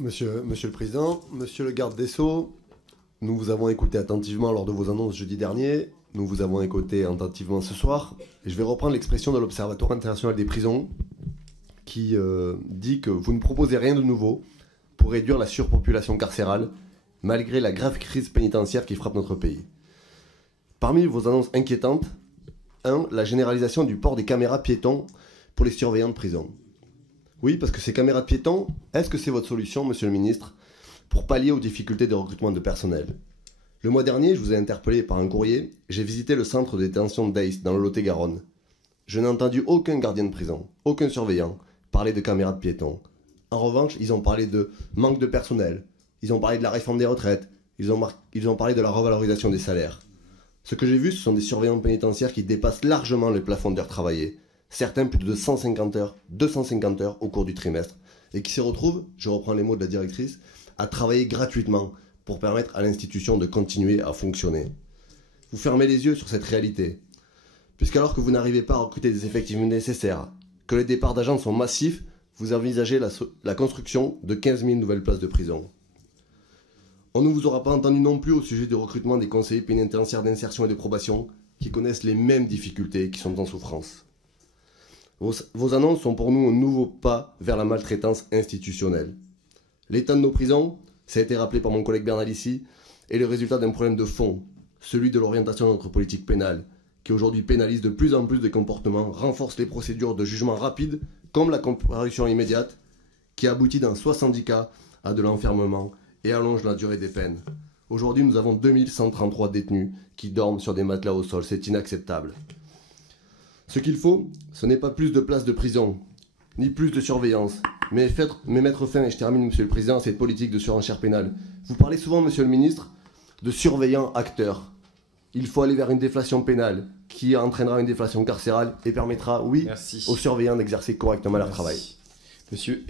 Monsieur le Président, Monsieur le Garde des Sceaux, nous vous avons écouté attentivement lors de vos annonces jeudi dernier, nous vous avons écouté attentivement ce soir, et je vais reprendre l'expression de l'Observatoire international des prisons qui dit que vous ne proposez rien de nouveau pour réduire la surpopulation carcérale, malgré la grave crise pénitentiaire qui frappe notre pays. Parmi vos annonces inquiétantes, 1. La généralisation du port des caméras piétons pour les surveillants de prison. Oui, parce que ces caméras de piétons, est-ce que c'est votre solution, monsieur le ministre, pour pallier aux difficultés de recrutement de personnel? Le mois dernier, je vous ai interpellé par un courrier, j'ai visité le centre de détention d'Aïs, dans le Lot-et-Garonne. Je n'ai entendu aucun gardien de prison, aucun surveillant, parler de caméras de piétons. En revanche, ils ont parlé de manque de personnel, ils ont parlé de la réforme des retraites, ils ont parlé de la revalorisation des salaires. Ce que j'ai vu, ce sont des surveillants pénitentiaires qui dépassent largement le plafond d'heures travaillées. Certains plus de 150 heures, 250 heures au cours du trimestre, et qui se retrouvent, je reprends les mots de la directrice, à travailler gratuitement pour permettre à l'institution de continuer à fonctionner. Vous fermez les yeux sur cette réalité, puisqu'alors que vous n'arrivez pas à recruter des effectifs nécessaires, que les départs d'agents sont massifs, vous envisagez la construction de 15 000 nouvelles places de prison. On ne vous aura pas entendu non plus au sujet du recrutement des conseillers pénitentiaires d'insertion et de probation qui connaissent les mêmes difficultés et qui sont en souffrance. Vos annonces sont pour nous un nouveau pas vers la maltraitance institutionnelle. L'état de nos prisons, ça a été rappelé par mon collègue Bernal ici, est le résultat d'un problème de fond, celui de l'orientation de notre politique pénale, qui aujourd'hui pénalise de plus en plus de comportements, renforce les procédures de jugement rapide, comme la comparution immédiate, qui aboutit dans 70 cas à de l'enfermement et allonge la durée des peines. Aujourd'hui, nous avons 2133 détenus qui dorment sur des matelas au sol. C'est inacceptable. Ce qu'il faut, ce n'est pas plus de places de prison, ni plus de surveillance, mais mettre fin, et je termine, monsieur le Président, à cette politique de surenchère pénale. Vous parlez souvent, monsieur le ministre, de surveillants acteurs. Il faut aller vers une déflation pénale qui entraînera une déflation carcérale et permettra, oui, aux surveillants d'exercer correctement leur travail. Monsieur